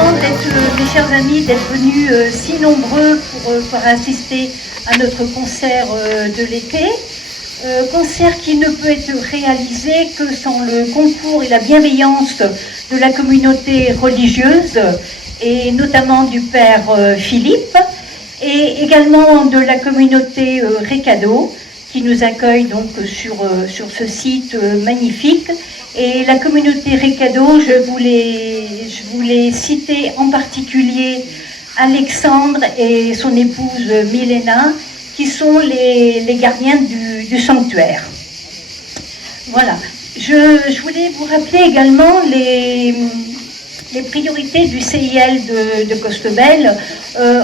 infiniment mes chers amis, d'être venus si nombreux pour assister à notre concert de l'été. Concert qui ne peut être réalisé que sans le concours et la bienveillance de la communauté religieuse, et notamment du Père Philippe, et également de la communauté Recado, qui nous accueille donc sur ce site magnifique. Et la communauté Recado, je voulais citer en particulier Alexandre et son épouse Milena, qui sont les gardiens du sanctuaire. Voilà. Je voulais vous rappeler également les priorités du CIL de Costebelle.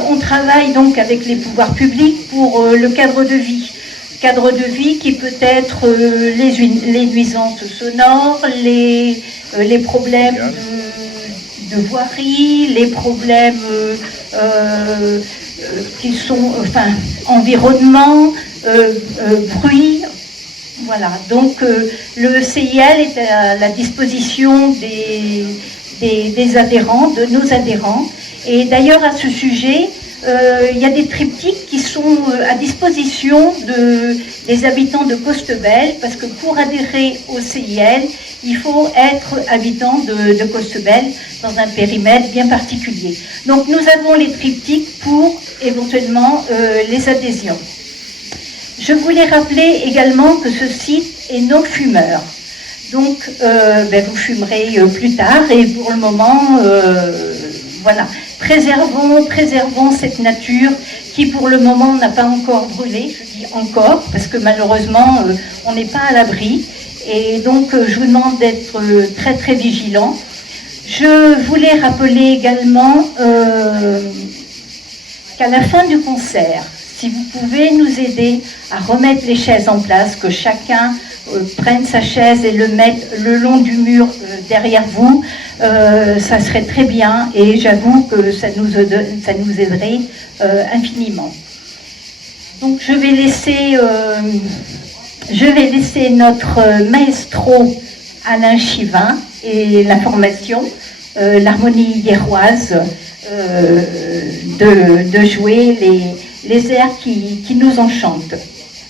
On travaille donc avec les pouvoirs publics pour le cadre de vie. Cadre de vie qui peut être les nuisances sonores, les problèmes de voirie, les problèmes qui sont, enfin, environnement, bruit. Voilà, donc le CIL est à la disposition des adhérents, de nos adhérents. Et d'ailleurs, à ce sujet, il y a des triptyques qui sont à disposition des habitants de Costebelle, parce que pour adhérer au CIL, il faut être habitant de Costebelle dans un périmètre bien particulier. Donc nous avons les triptyques pour éventuellement les adhésions. Je voulais rappeler également que ce site est non fumeur. Donc vous fumerez plus tard, et pour le moment, voilà. Préservons cette nature qui pour le moment n'a pas encore brûlé. Je dis encore parce que malheureusement on n'est pas à l'abri, et donc je vous demande d'être très très vigilants. Je voulais rappeler également qu'à la fin du concert, si vous pouvez nous aider à remettre les chaises en place, que chacun prenne sa chaise et le mette le long du mur derrière vous, ça serait très bien, et j'avoue que ça nous aiderait infiniment. Donc je vais laisser notre maestro Alain Chivin et la formation, l'harmonie hiéroise, de jouer les airs qui nous enchantent.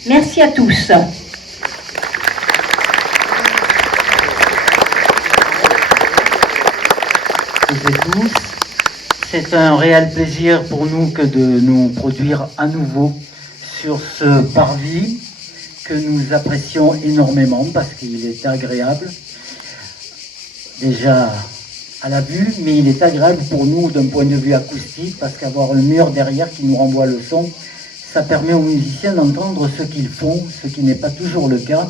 Merci à tous. Et tous, c'est un réel plaisir pour nous que de nous produire à nouveau sur ce parvis que nous apprécions énormément parce qu'il est agréable déjà à la vue, mais il est agréable pour nous d'un point de vue acoustique, parce qu'avoir un mur derrière qui nous renvoie le son, ça permet aux musiciens d'entendre ce qu'ils font, ce qui n'est pas toujours le cas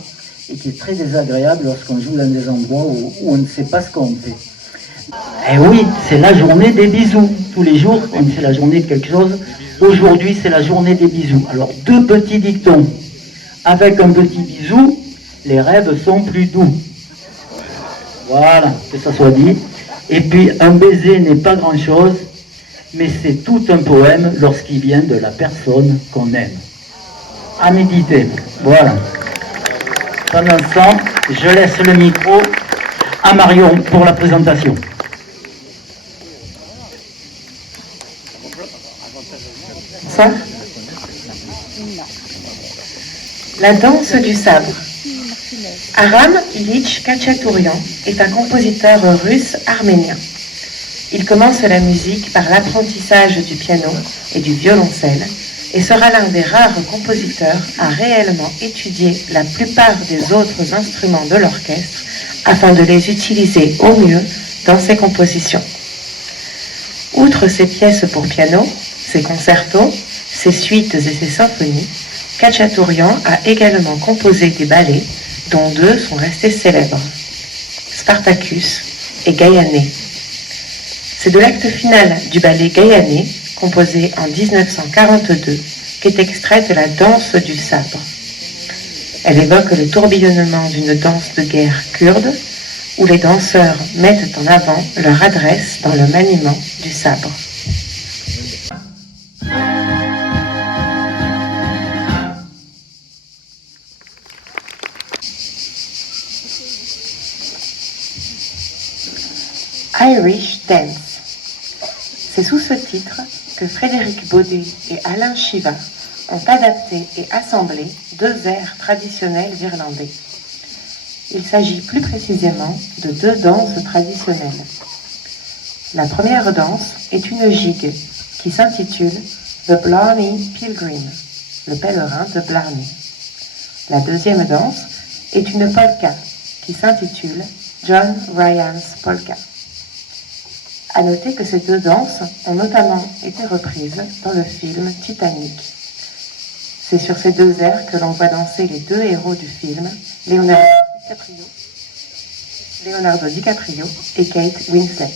et qui est très désagréable lorsqu'on joue dans des endroits où on ne sait pas ce qu'on fait. Eh oui, c'est la journée des bisous. Tous les jours, c'est la journée de quelque chose. Aujourd'hui, c'est la journée des bisous. Alors, 2 petits dictons. Avec un petit bisou, les rêves sont plus doux. Voilà, que ça soit dit. Et puis, un baiser n'est pas grand-chose, mais c'est tout un poème lorsqu'il vient de la personne qu'on aime. À méditer. Voilà. Un instant, je laisse le micro à Marion pour la présentation. Ça ? La danse du sabre. Aram Ilyich Khachatourian est un compositeur russe arménien. Il commence la musique par l'apprentissage du piano et du violoncelle et sera l'un des rares compositeurs à réellement étudier la plupart des autres instruments de l'orchestre afin de les utiliser au mieux dans ses compositions. Outre ses pièces pour piano, ses concertos, ses suites et ses symphonies, Khachatourian a également composé des ballets, dont 2 sont restés célèbres, Spartacus et Gaïané. C'est de l'acte final du ballet Gaïané, composé en 1942, qu'est extraite la danse du sabre. Elle évoque le tourbillonnement d'une danse de guerre kurde, où les danseurs mettent en avant leur adresse dans le maniement du sabre. Irish Dance. C'est sous ce titre que Frédéric Baudet et Alain Chiva ont adapté et assemblé 2 airs traditionnels irlandais. Il s'agit plus précisément de 2 danses traditionnelles. La première danse est une gigue qui s'intitule The Blarney Pilgrim, le pèlerin de Blarney. La deuxième danse est une polka qui s'intitule John Ryan's Polka. À noter que ces 2 danses ont notamment été reprises dans le film Titanic. C'est sur ces 2 airs que l'on voit danser les 2 héros du film, Leonardo DiCaprio et Kate Winslet.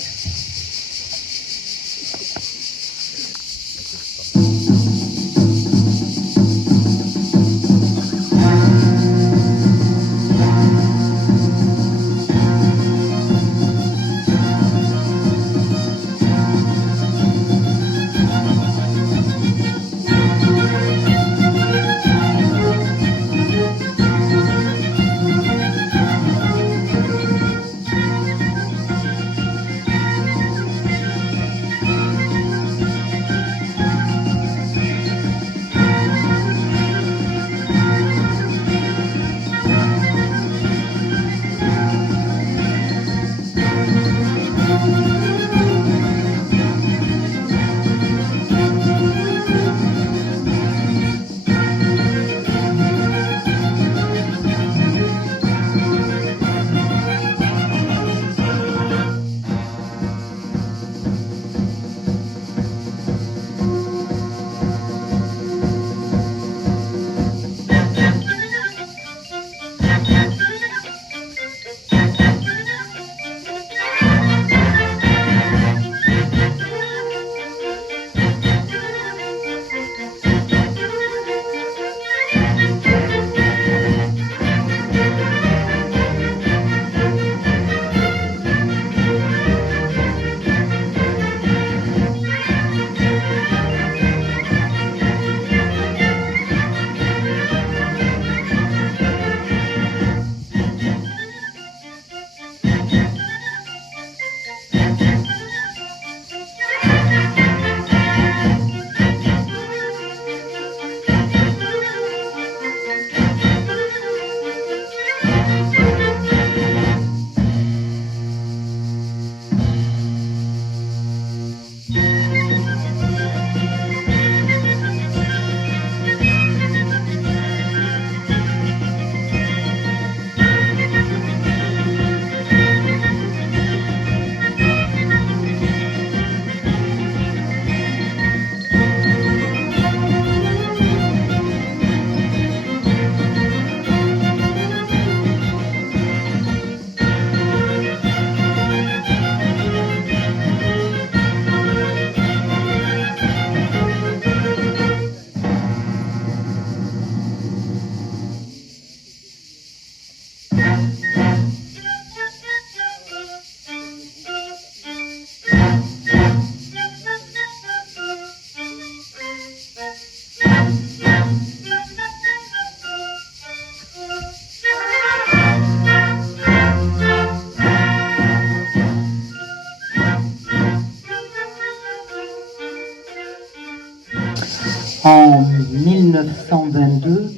En 1922,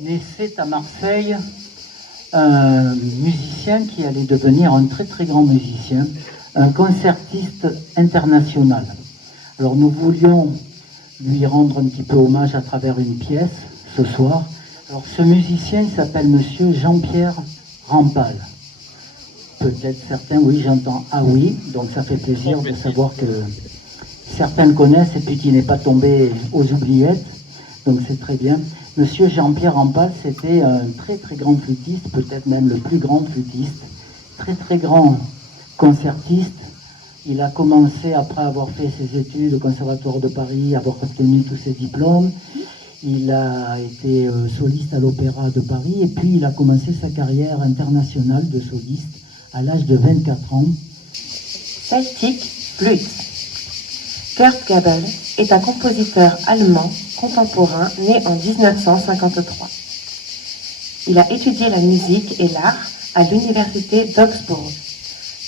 naissait à Marseille un musicien qui allait devenir un très très grand musicien, un concertiste international. Alors nous voulions lui rendre un petit peu hommage à travers une pièce ce soir. Alors ce musicien s'appelle monsieur Jean-Pierre Rampal. Peut-être certains, oui, j'entends ah oui, donc ça fait plaisir de savoir que certains le connaissent et puis qu'il n'est pas tombé aux oubliettes, donc c'est très bien. Monsieur Jean-Pierre Rampal, c'était un très très grand flûtiste, peut-être même le plus grand flûtiste, très très grand concertiste. Il a commencé, après avoir fait ses études au Conservatoire de Paris, avoir obtenu tous ses diplômes. Il a été soliste à l'Opéra de Paris et puis il a commencé sa carrière internationale de soliste à l'âge de 24 ans. Celtic Flute. Kurt Gabel est un compositeur allemand contemporain né en 1953. Il a étudié la musique et l'art à l'université d'Augsbourg.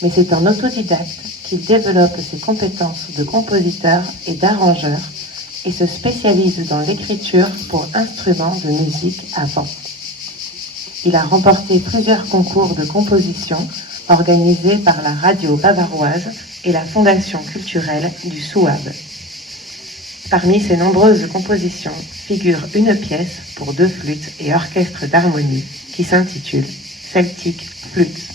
mais c'est en autodidacte qu'il développe ses compétences de compositeur et d'arrangeur et se spécialise dans l'écriture pour instruments de musique à vent. Il a remporté plusieurs concours de composition organisés par la radio bavaroise et la Fondation culturelle du Souabe. Parmi ses nombreuses compositions figure une pièce pour 2 flûtes et orchestre d'harmonie qui s'intitule Celtic Flutes.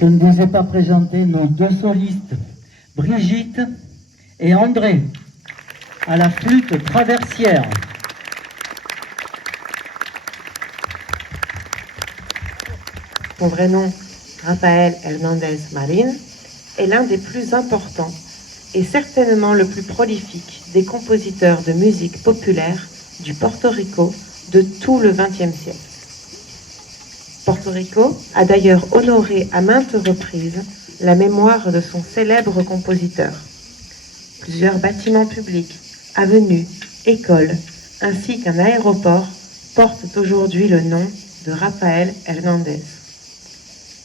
Je ne vous ai pas présenté nos deux solistes, Brigitte et André, à la flûte traversière. Son vrai nom, Rafael Hernández Marín, est l'un des plus importants et certainement le plus prolifique des compositeurs de musique populaire du Porto Rico de tout le XXe siècle. Porto Rico a d'ailleurs honoré à maintes reprises la mémoire de son célèbre compositeur. Plusieurs bâtiments publics, avenues, écoles, ainsi qu'un aéroport portent aujourd'hui le nom de Rafael Hernández.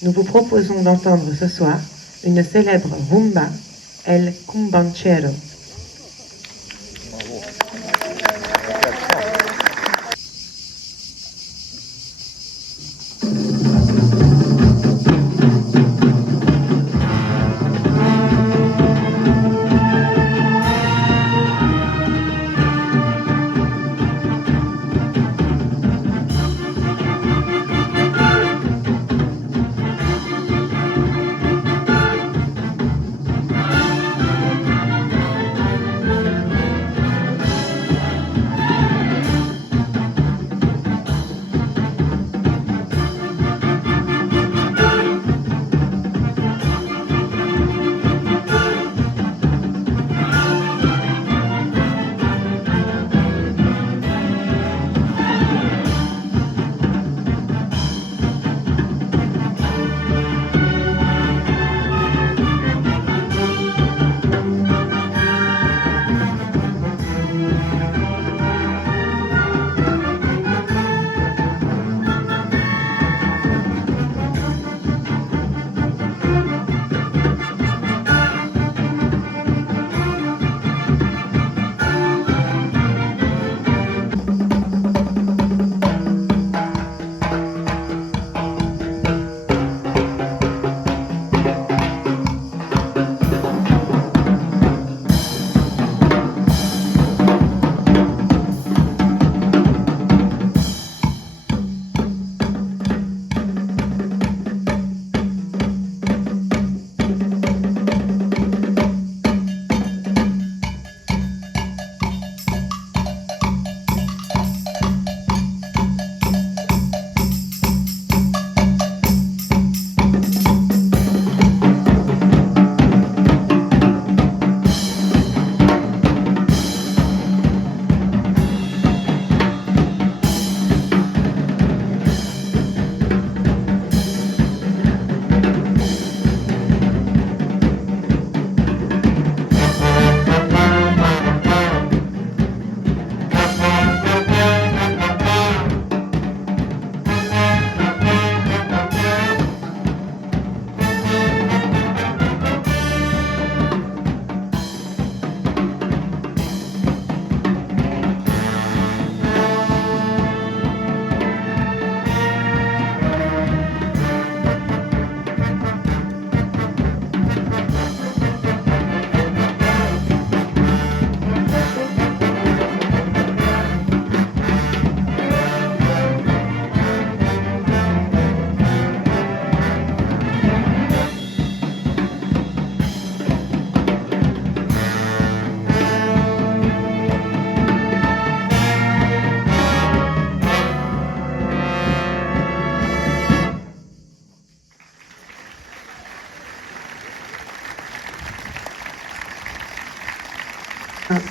Nous vous proposons d'entendre ce soir une célèbre rumba, El Cumbanchero.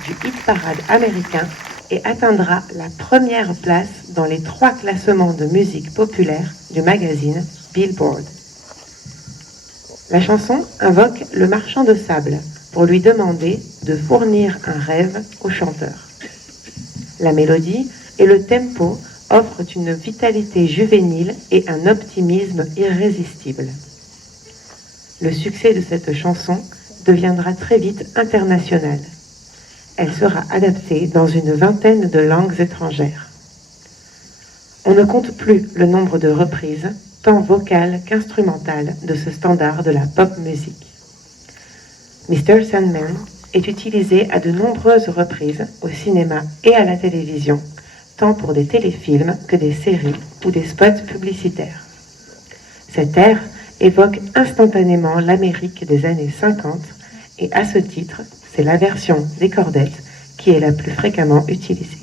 Du hit-parade américain et atteindra la première place dans les 3 classements de musique populaire du magazine Billboard. La chanson invoque le marchand de sable pour lui demander de fournir un rêve au chanteur. La mélodie et le tempo offrent une vitalité juvénile et un optimisme irrésistible. Le succès de cette chanson deviendra très vite international. Elle sera adaptée dans une 20aine de langues étrangères. On ne compte plus le nombre de reprises, tant vocales qu'instrumentales, de ce standard de la pop music. Mr. Sandman est utilisé à de nombreuses reprises au cinéma et à la télévision, tant pour des téléfilms que des séries ou des spots publicitaires. Cet air évoque instantanément l'Amérique des années 50 et à ce titre, c'est la version des cordettes qui est la plus fréquemment utilisée.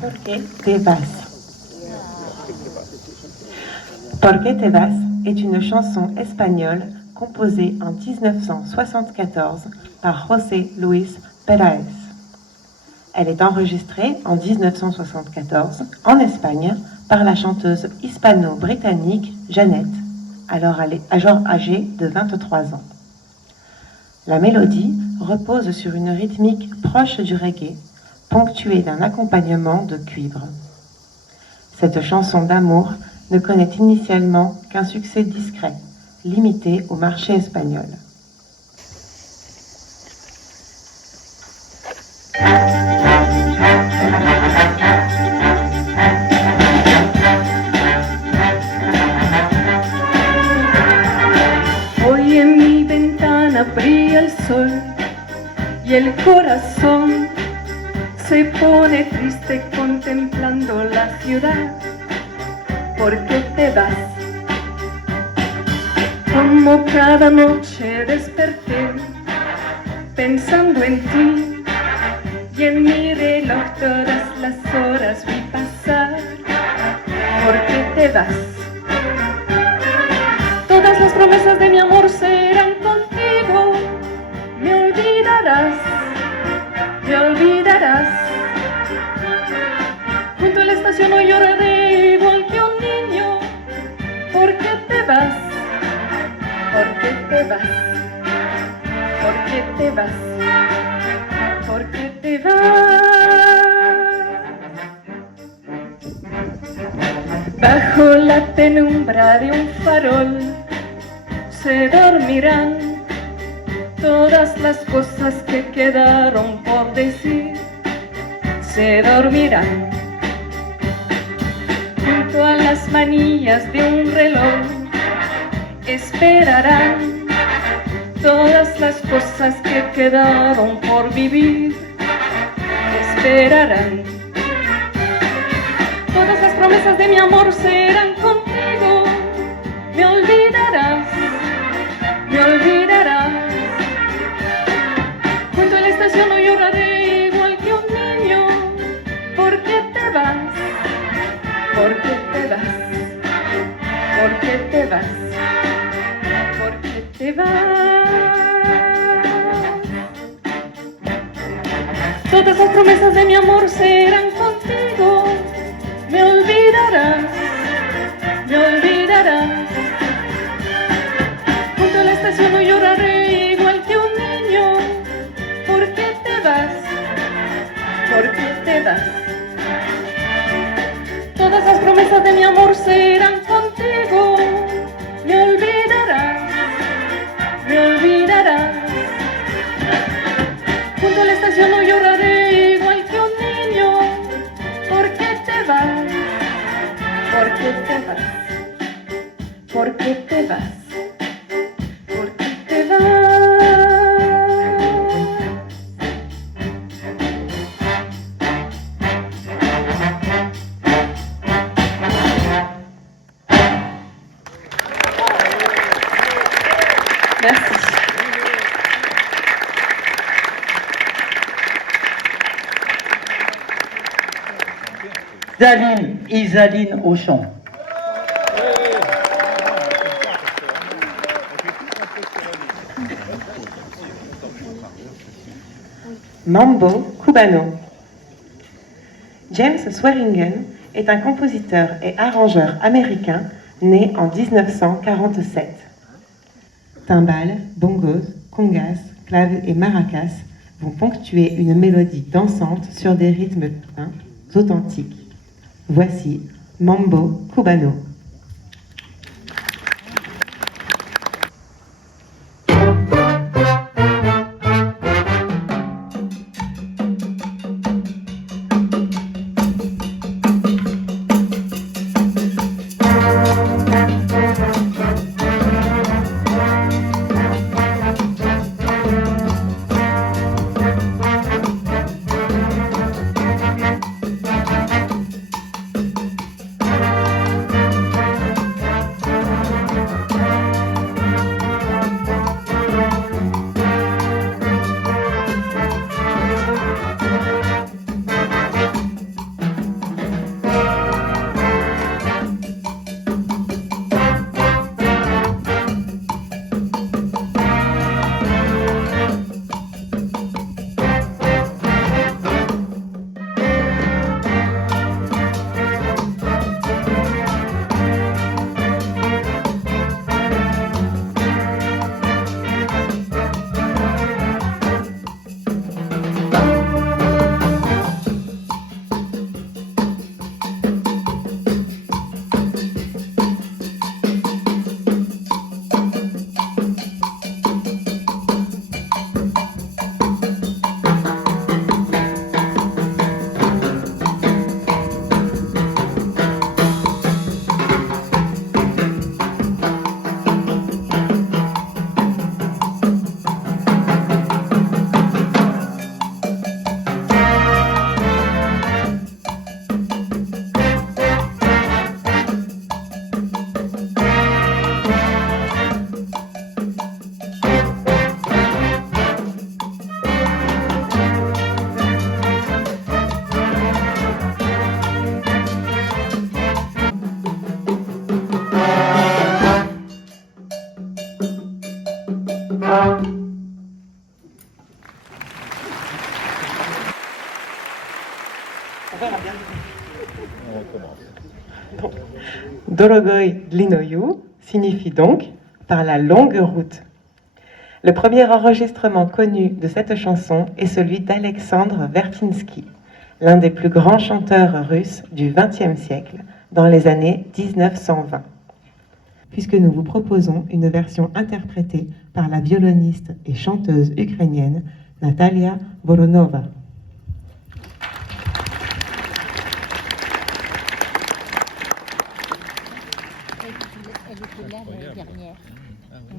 Porque te vas. Porque te vas est une chanson espagnole composée en 1974 par José Luis Pérez. Elle est enregistrée en 1974 en Espagne par la chanteuse hispano-britannique Janet, alors âgée de 23 ans. La mélodie repose sur une rythmique proche du reggae, ponctuée d'un accompagnement de cuivre. Cette chanson d'amour ne connaît initialement qu'un succès discret, limité au marché espagnol. Hoy en mi ventana brilla el sol y el corazón se pone triste contemplando la ciudad. ¿Por qué te vas? Como cada noche desperté pensando en ti y en mi reloj todas las horas vi pasar. ¿Por qué te vas? Todas las promesas de mi amor serán contigo. Me olvidarás, me olvidarás. Junto a la estación hoy lloraré igual que un niño. ¿Por qué te vas? ¿Por qué te vas? ¿Por qué te vas? ¿Por qué te vas? Bajo la penumbra de un farol se dormirán todas las cosas que quedaron por decir. Se dormirán. junto a las manillas de un reloj. Esperarán todas las cosas que quedaron por vivir. Esperarán. Todas las promesas de mi amor serán contigo. Me olvidarás, me olvidarás. Junto a la estación no lloraré igual que un niño. ¿Por qué te vas? ¿Por qué te vas? ¿Por qué te vas? ¿Por qué te vas? Todas las promesas de mi amor serán contigo. Me olvidarás, me olvidarás. Junto a la estación no lloraré igual que un niño. ¿Por qué te vas? ¿Por qué te vas? Todas las promesas de mi amor serán contigo. Me olvidarás, me olvidarás. Junto a la estación no lloraré igual que un niño. ¿Por qué te vas? ¿Por qué te vas? ¿Por qué te vas? ¿Por qué te vas? Merci. Isaline au chant. Mambo Cubano. James Swearingen est un compositeur et arrangeur américain né en 1947. Timbales, bongos, congas, claves et maracas vont ponctuer une mélodie dansante sur des rythmes authentiques. Voici Mambo Cubano. Dorogoi Dlinoyu signifie donc « par la longue route ». Le premier enregistrement connu de cette chanson est celui d'Alexandre Vertinsky, l'un des plus grands chanteurs russes du XXe siècle, dans les années 1920. Puisque nous vous proposons une version interprétée par la violoniste et chanteuse ukrainienne Natalia Voronova. l'année dernière. Ah oui.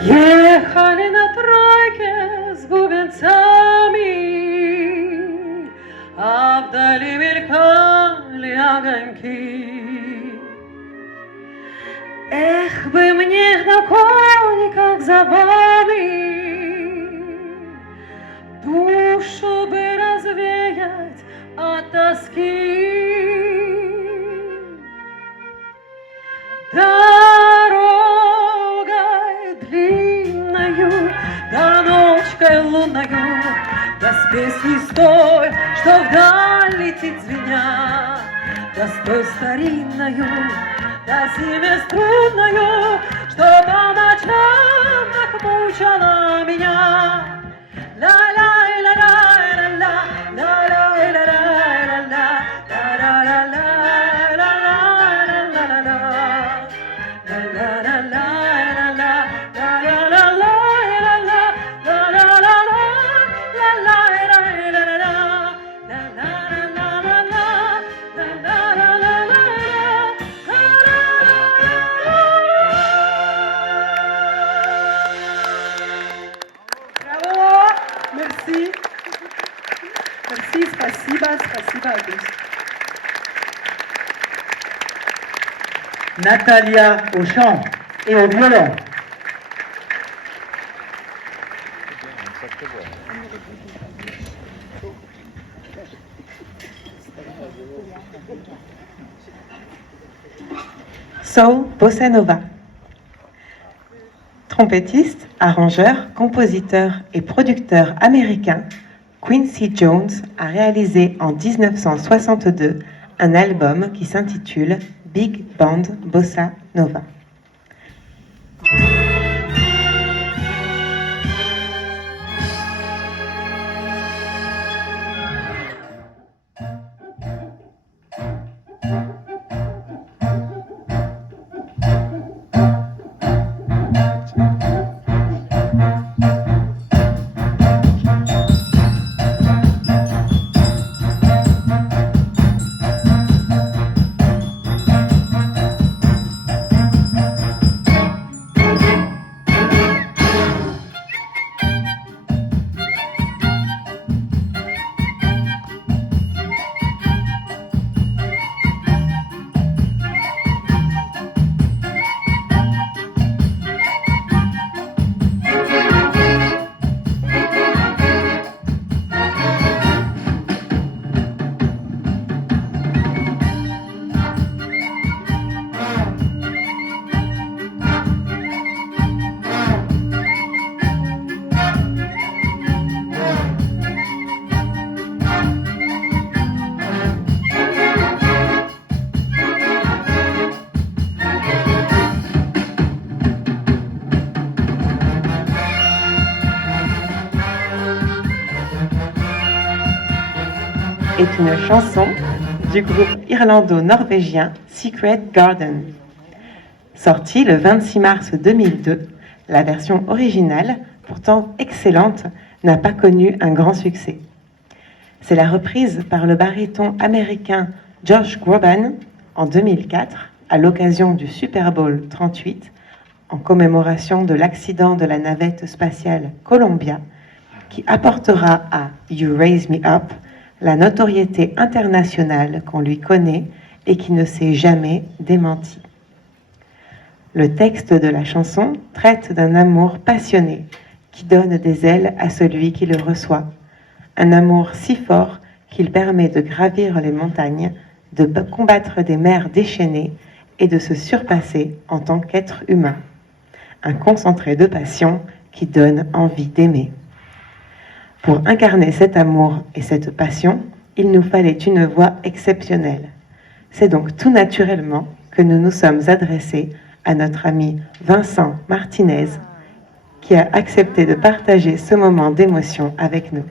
Ехали на тройке с бубенцами, а вдали мелькали огоньки. Эх бы мне на кониках за вами, душу бы развеять от тоски. Дорогой длинною, да ночкой лунною, да с песней с той, что вдаль летит звеня, да с той старинною, да зиме струнною, что по ночам так мучила меня. Ла-ла-ла-ла-ла-ла, ла-ла-ла-ла-ла-ла, Merci. Merci, спасибо, спасибо, Auguste. Natalia au chant et au violon. Soul Bossa Nova. Trompettiste, arrangeur, compositeur et producteur américain, Quincy Jones a réalisé en 1962 un album qui s'intitule Big Band Bossa Nova. est une chanson du groupe irlando-norvégien Secret Garden. Sortie le 26 mars 2002, la version originale, pourtant excellente, n'a pas connu un grand succès. C'est la reprise par le baryton américain Josh Groban en 2004, à l'occasion du Super Bowl 38, en commémoration de l'accident de la navette spatiale Columbia, qui apportera à You Raise Me Up la notoriété internationale qu'on lui connaît et qui ne s'est jamais démentie. Le texte de la chanson traite d'un amour passionné qui donne des ailes à celui qui le reçoit. Un amour si fort qu'il permet de gravir les montagnes, de combattre des mers déchaînées et de se surpasser en tant qu'être humain. Un concentré de passion qui donne envie d'aimer. Pour incarner cet amour et cette passion, il nous fallait une voix exceptionnelle. C'est donc tout naturellement que nous nous sommes adressés à notre ami Vincent Martinez, qui a accepté de partager ce moment d'émotion avec nous.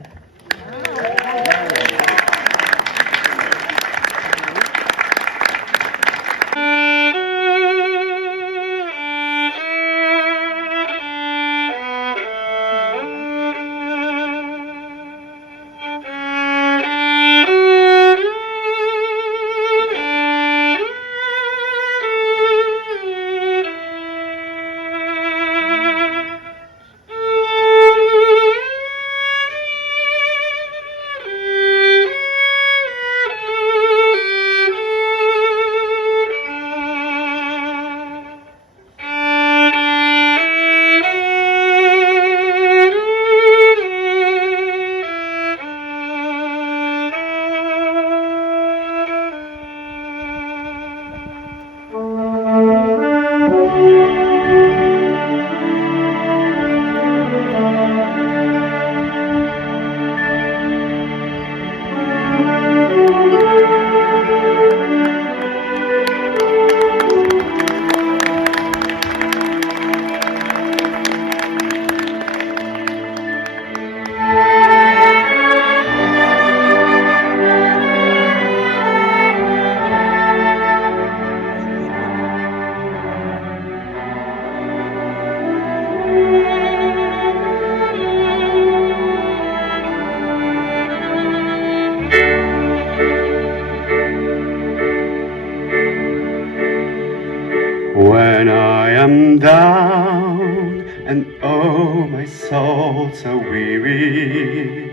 When I am down and oh my soul so weary,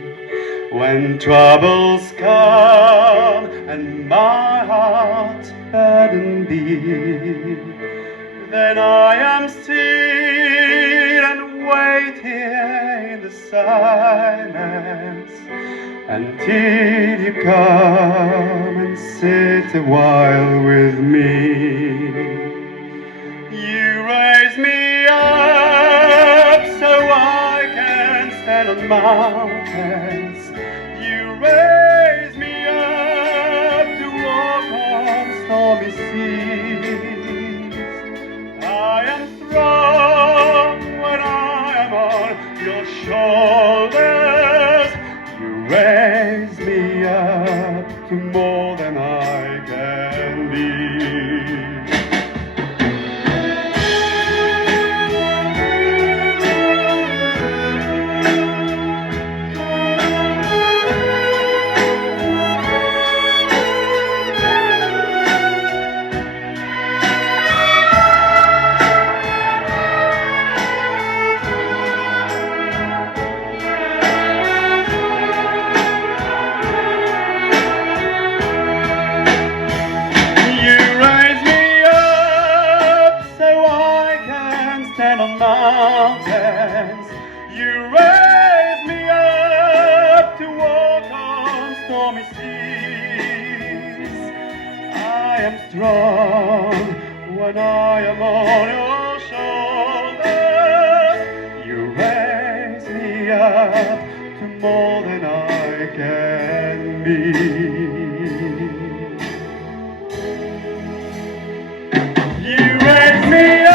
when troubles come and my heart burdened be, then I am still and wait here in the silence until you come and sit a while with me. You raise me up so I can stand on mountains. You raise me up to walk on stormy seas. I am strong when I am on your shoulders. You raise me up to more than I can be. Mountains, you raise me up to walk on stormy seas. I am strong when I am on your shoulders. You raise me up to more than I can be. You raise me up.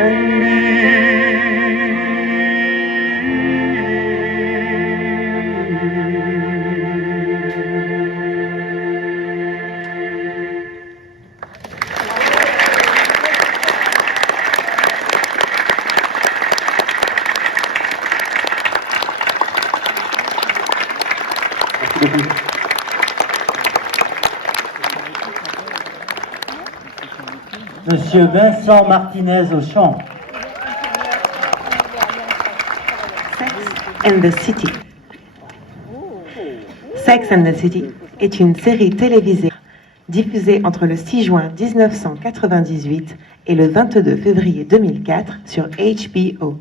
can Monsieur Vincent Martinez au chant. Sex and the City. Sex and the City est une série télévisée diffusée entre le 6 juin 1998 et le 22 février 2004 sur HBO.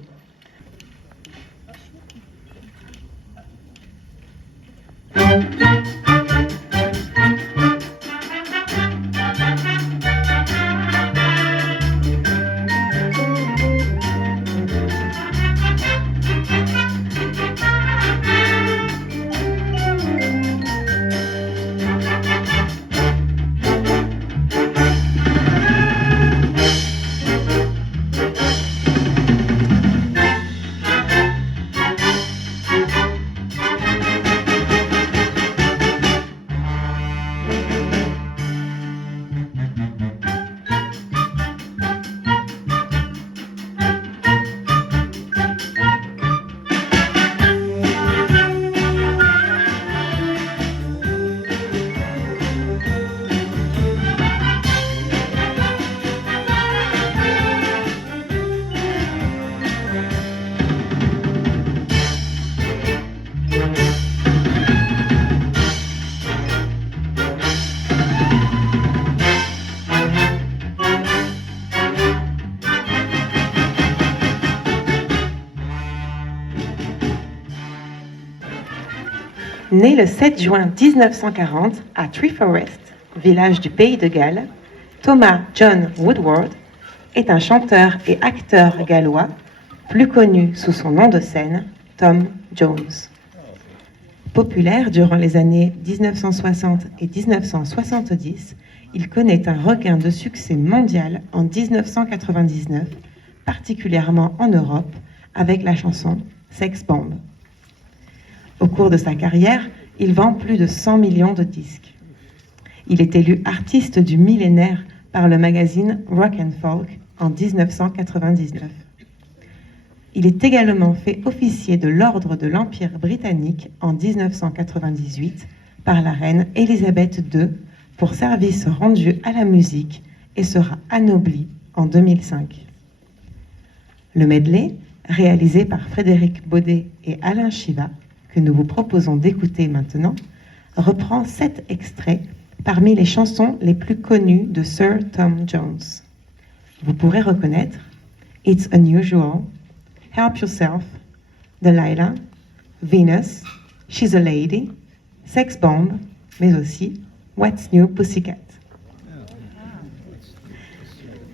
Né le 7 juin 1940 à Treforest, village du pays de Galles, Thomas John Woodward est un chanteur et acteur gallois, plus connu sous son nom de scène, Tom Jones. Populaire durant les années 1960 et 1970, il connaît un regain de succès mondial en 1999, particulièrement en Europe, avec la chanson Sex Bomb. Au cours de sa carrière, il vend plus de 100 millions de disques. Il est élu artiste du millénaire par le magazine Rock and Folk en 1999. Il est également fait officier de l'Ordre de l'Empire britannique en 1998 par la reine Élisabeth II pour service rendu à la musique et sera anobli en 2005. Le medley, réalisé par Frédéric Baudet et Alain Chiva, que nous vous proposons d'écouter maintenant, reprend 7 extraits parmi les chansons les plus connues de Sir Tom Jones. Vous pourrez reconnaître It's Unusual, Help Yourself, Delilah, Venus, She's a Lady, Sex Bomb, mais aussi What's New Pussycat.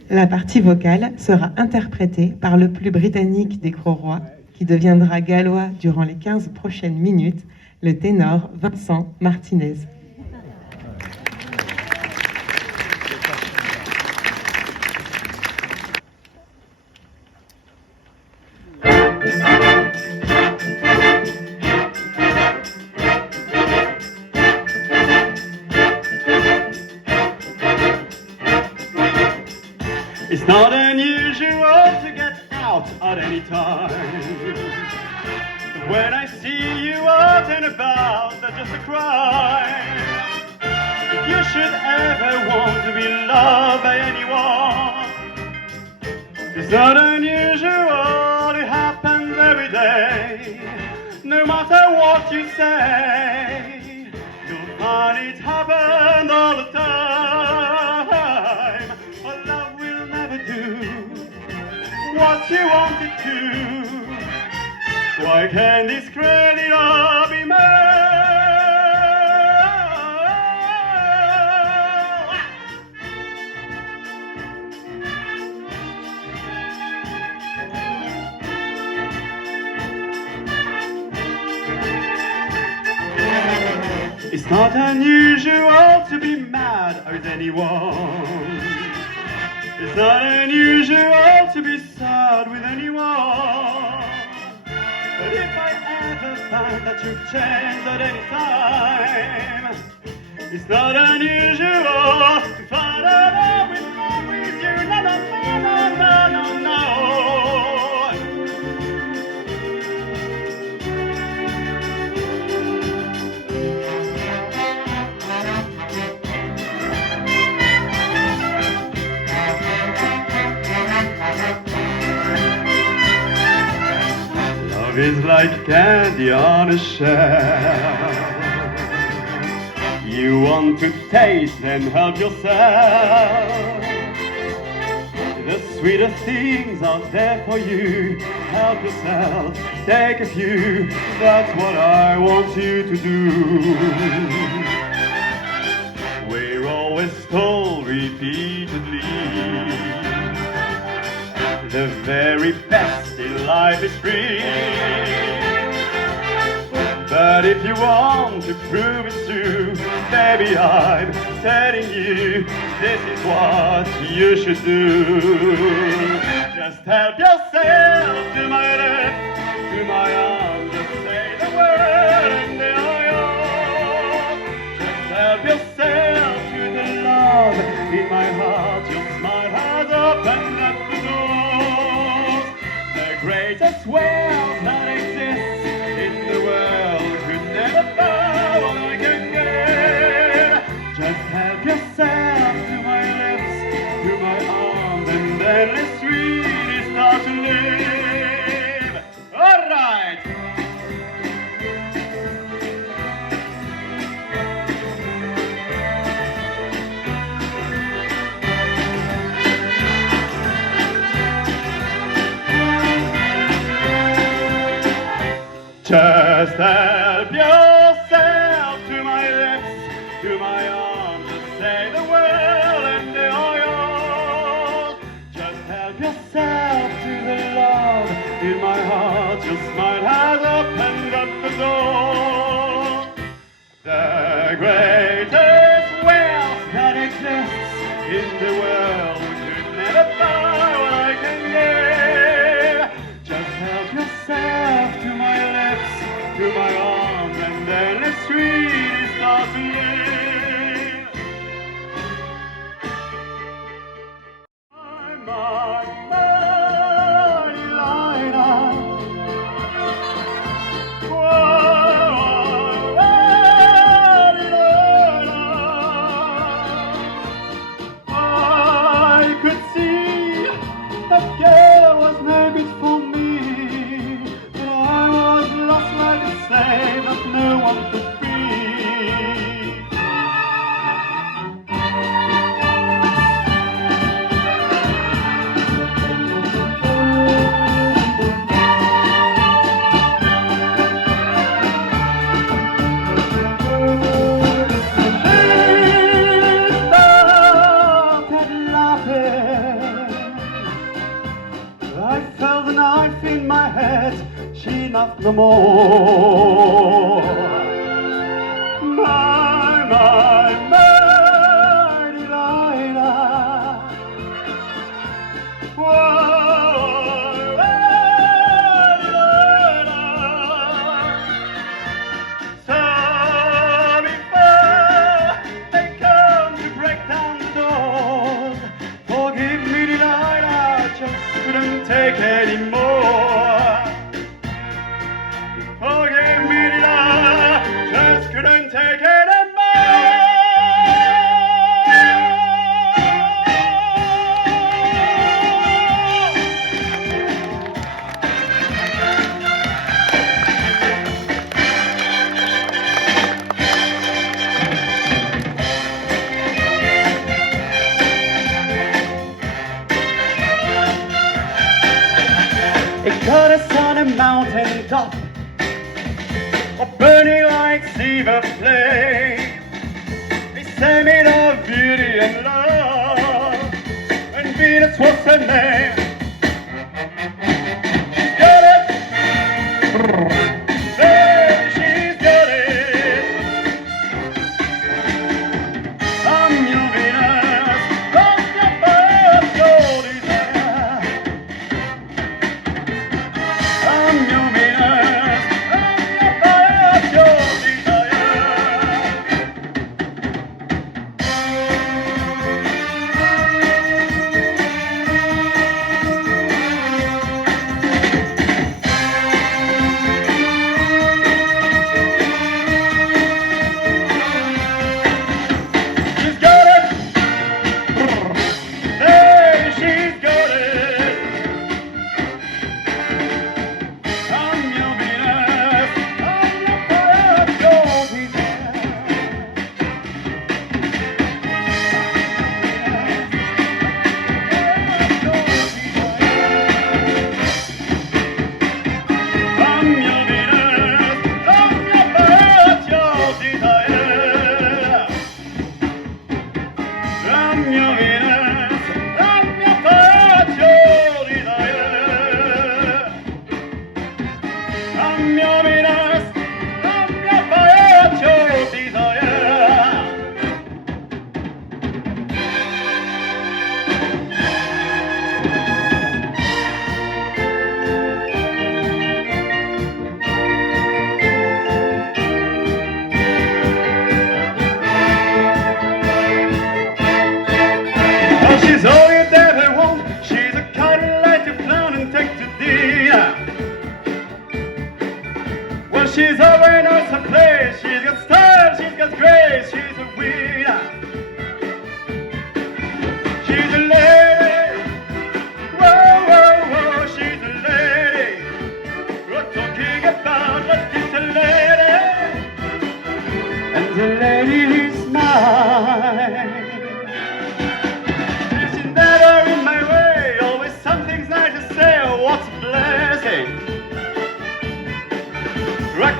La partie vocale sera interprétée par le plus britannique des Grosrois, qui deviendra gallois durant les 15 prochaines minutes, le ténor Vincent Martinez. It's not unusual to get out at any time. When I see you out and about, that's just a crime. If you should ever want to be loved by anyone, it's not unusual, it happens every day. No matter what you say, you'll find it happens all the time. But love will never do what you want it to. Why can't this credit all be mine? It's not unusual to be mad with anyone. It's not unusual to be sad with anyone. But if I ever find that you've changed at any time, it's not unusual to find out I'm in love with you. No, no, no, no, no, no, no. Love is like candy on a shelf. You want to taste and help yourself. The sweetest things are there for you. Help yourself, take a few. That's what I want you to do. We're always told repeatedly the very best in life is free. But if you want to prove it's true, baby, I'm telling you, this is what you should do. Just help yourself to my lips, to my arms, just say the word and they are yours. Just help yourself to the love in my heart. Your smile has opened up the doors. The greatest wealth that exists in the world could never buy what I can give. Just help yourself to my lips, to my arms, and then let's really start to live. All right. Just help yourself to my lips, to my arms, just say the word and they are yours. Just help yourself to the love in my heart. Your smile has opened up the door. The greatest wealth that exists in the world could never buy what I can give. Just help yourself to my lips, to my arms, and then let's really start to live. My Delilah. Whoa, Delilah. I could see that girl was no good for me, but I was lost like a slave that no one could free. She started laughing. I felt a knife in my head. She laughed no more. My Delilah. Whoa, Delilah. So before they come to break down the doors, forgive me, Delilah, just couldn't take anymore. Forgive me, Delilah, just couldn't take anymore. It caught us on a mountain top, burning like silver flame. They sang it of beauty and love, and Venus was her name. She's got it, baby, she's got it. I'm your Venus, I'm your birthday.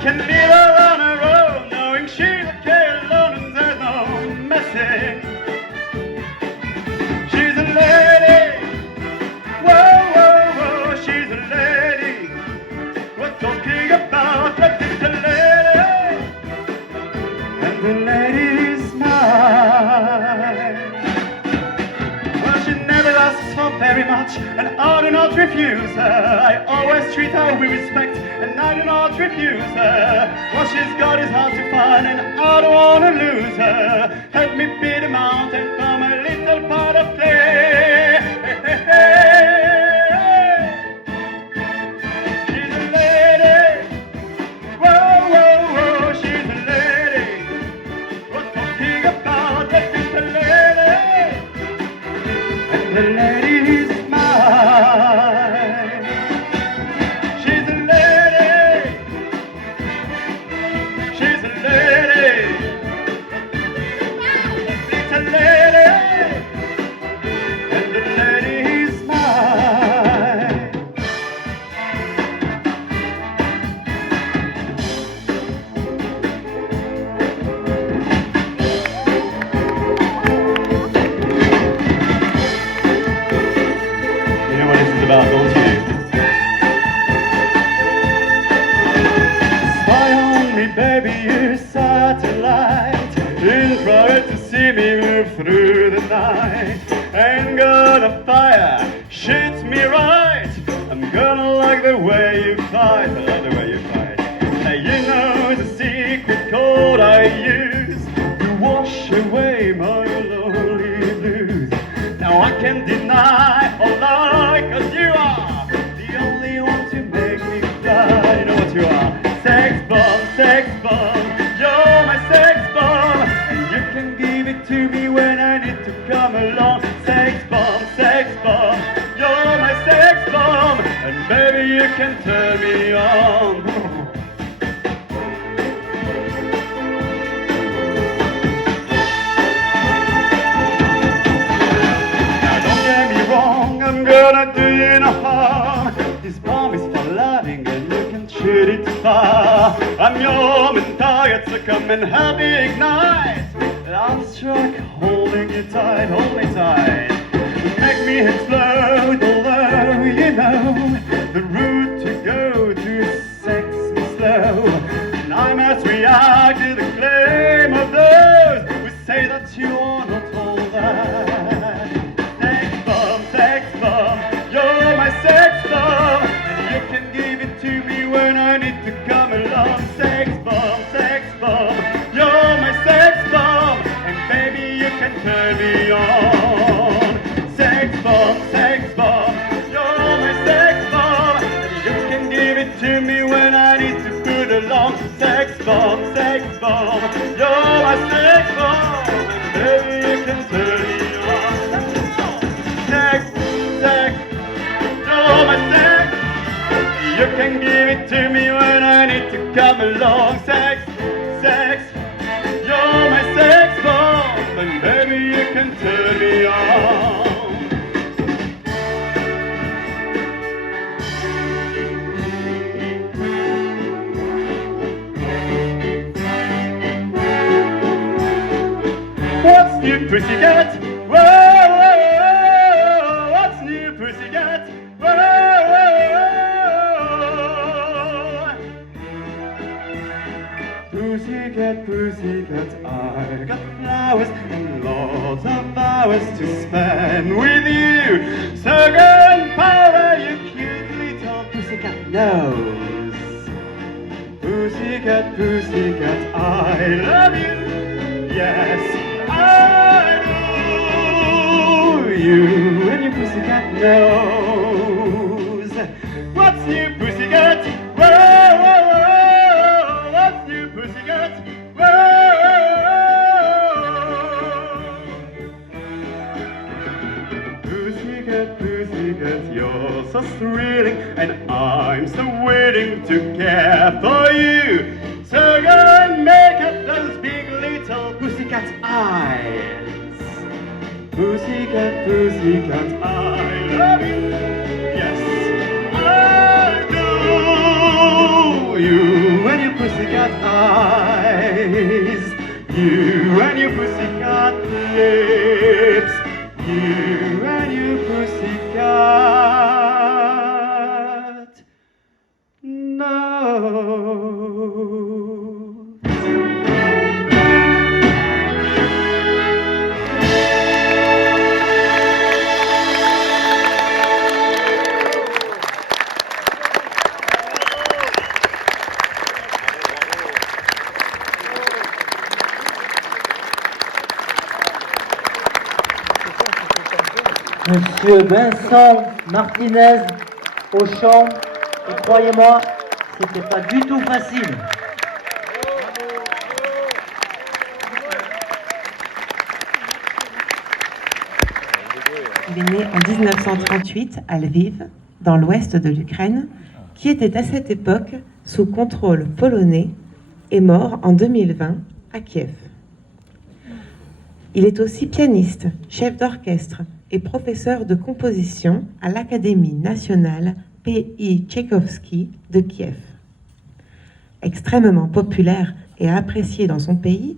can leave her on her own, knowing she's okay alone and there's no messing. She's a lady, whoa, whoa, whoa, she's a lady. We're talking about that is a lady, and the lady's mine. Well, she never asks for very much, and I do not refuse her. I always treat her with respect, and I do not refuse her. What she's got is hard to find, and I don't want to lose her. Help me be the mountain for my little part of clay. Hey, hey, hey. She's a lady, whoa, whoa, whoa, she's a lady. We're talking about that is a lady, and the lady's mine. She's a lady, she's a lady, it's a lady, and the lady's mine. You know what this is about, don't you? Spy on me, baby, you satellite, infrared to see me move through the night. Ain't gonna fire, shoot me right. I'm gonna like the way you fight, I love the way you fight. Hey, you know the secret code I use to wash away my lonely blues. Now I can't deny or lie, 'cause you are the only one to make me fly. You know what you are? Sex bomb, you're my sex bomb, and you can give it to me when I need to come along. Sex bomb, you're my sex bomb, and baby you can turn me on. Now don't get me wrong, I'm gonna do you no harm. This bomb is for loving and you can shoot it far. I'm your main target, so come and help me ignite. I'm struck holding you tight, hold me tight. Make me explode, although you know the route to go to sex me slow. And I must react to the claim of those who say that you are not all that. Sex bomb, you're my sex bomb, and you can give it to me when I need to come along. Sex bomb, you're my sex bomb, and baby you can turn me on. Sex bomb, you're my sex bomb, and you can give it to me when I need to put along. Sex bomb, you're my sex bomb, and baby you can turn me on. Sex, you're my sex, you can give it to me when I need to come along. Sex, you're my sex bomb, and baby you can turn me on. What's new, pussycat? Whoa, whoa, whoa. What's new, pussycat? Whoa, whoa, whoa. Pussycat, pussycat, I got flowers and lots of hours to spend with you. So go and powder your cute little pussycat nose. Pussycat, pussycat, I love you. Yes, I do. You and your pussycat nose. What's new, pussycat? Whoa, whoa, whoa. What's new, pussycat? Whoa. Pussycat, pussycat, you're so thrilling, and I'm so willing to care for you. So go and make up those big little pussycat eyes. Pussycat, pussycat, I love you. Yes, I do. You and your pussycat eyes, you and your pussycat lips, you and your pussycat nose. Monsieur Vincent Martinez au chant, et croyez-moi, c'était pas du tout facile. Il est né en 1938 à Lviv, dans l'ouest de l'Ukraine, qui était à cette époque sous contrôle polonais, et mort en 2020 à Kiev. Il est aussi pianiste, chef d'orchestre et professeur de composition à l'Académie nationale P.I. Tchaïkovski de Kiev. Extrêmement populaire et apprécié dans son pays,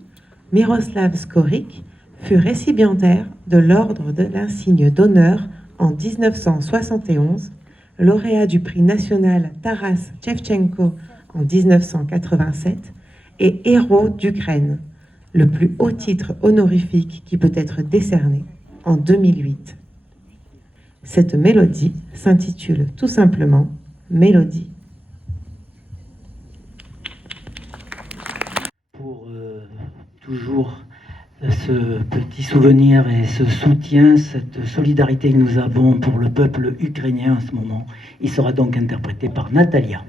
Miroslav Skorik fut récipiendaire de l'ordre de l'insigne d'honneur en 1971, lauréat du prix national Taras Shevchenko en 1987 et héros d'Ukraine, le plus haut titre honorifique qui peut être décerné, en 2008. Cette mélodie s'intitule tout simplement Mélodie. Pour toujours ce petit souvenir et ce soutien, cette solidarité que nous avons pour le peuple ukrainien en ce moment, il sera donc interprété par Natalia.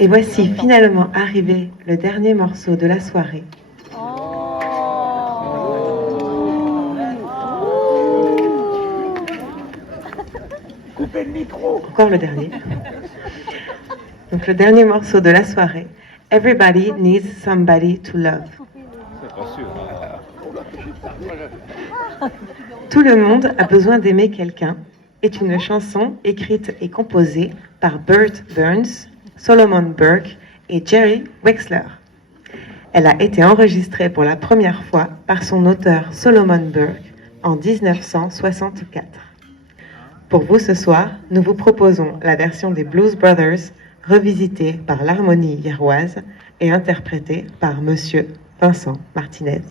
Et voici finalement arrivé le dernier morceau de la soirée. Coupez le micro. Encore le dernier. Donc le dernier morceau de la soirée. Everybody needs somebody to love. Tout le monde a besoin d'aimer quelqu'un est une chanson écrite et composée par Bert Burns, Solomon Burke et Jerry Wexler. Elle a été enregistrée pour la première fois par son auteur Solomon Burke en 1964. Pour vous ce soir, nous vous proposons la version des Blues Brothers revisitée par l'harmonie hiéroise et interprétée par Monsieur Vincent Martinez.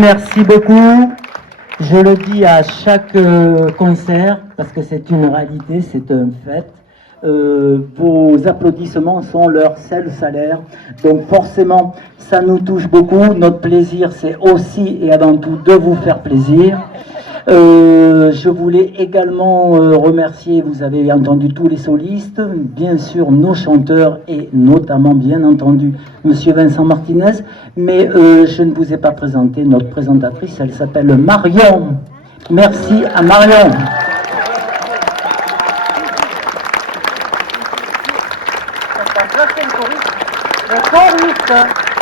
Merci beaucoup. Je le dis à chaque concert, parce que c'est une réalité, c'est un fait. Vos applaudissements sont leur seul salaire. Donc forcément, ça nous touche beaucoup. Notre plaisir, c'est aussi et avant tout de vous faire plaisir. Je voulais également remercier, vous avez entendu tous les solistes, bien sûr nos chanteurs et notamment bien entendu Monsieur Vincent Martinez, mais je ne vous ai pas présenté notre présentatrice, elle s'appelle Marion. Merci à Marion.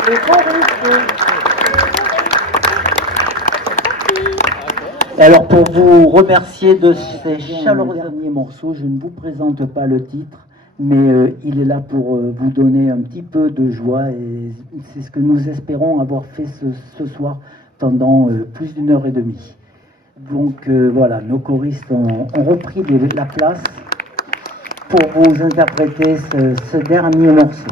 Les choristes. Et alors pour vous remercier de ces chaleureux derniers morceaux, je ne vous présente pas le titre, mais il est là pour vous donner un petit peu de joie et c'est ce que nous espérons avoir fait ce soir pendant plus d'une heure et demie. Donc voilà, nos choristes ont repris la place pour vous interpréter ce dernier morceau.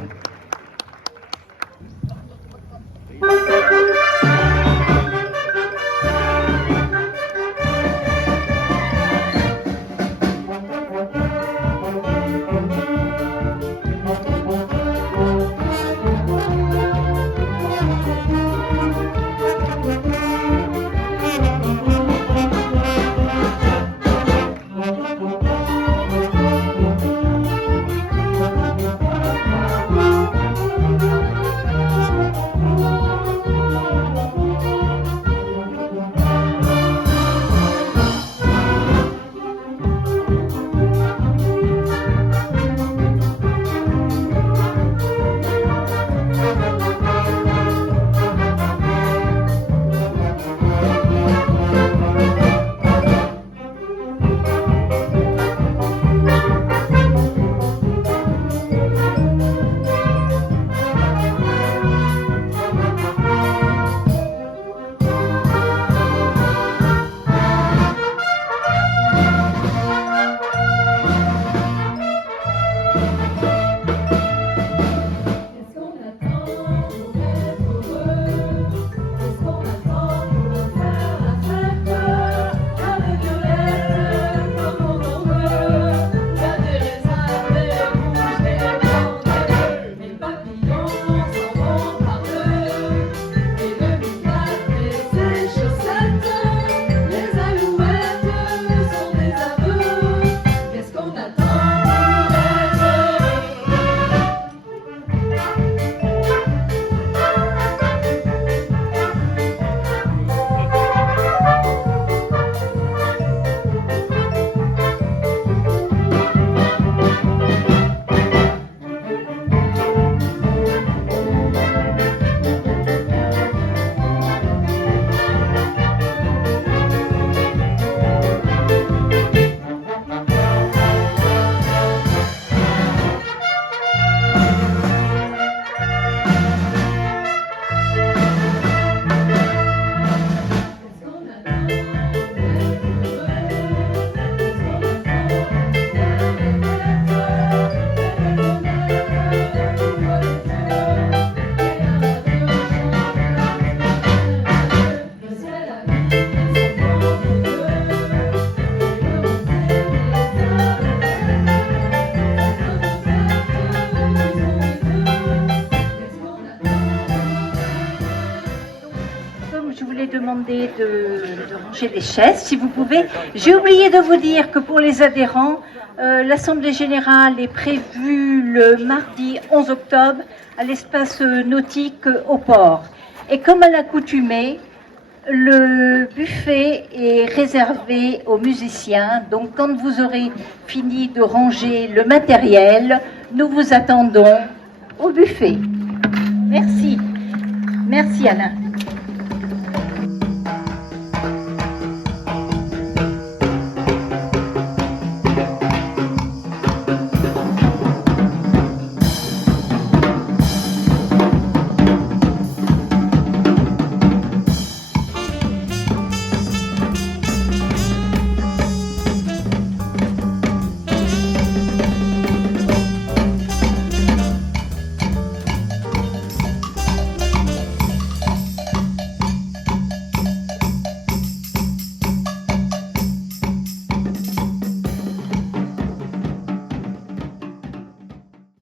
voulais demander de ranger les chaises, si vous pouvez. J'ai oublié de vous dire que pour les adhérents, l'Assemblée Générale est prévue le mardi 11 octobre à l'espace nautique au port. Et comme à l'accoutumée, le buffet est réservé aux musiciens. Donc quand vous aurez fini de ranger le matériel, nous vous attendons au buffet. Merci. Merci Alain.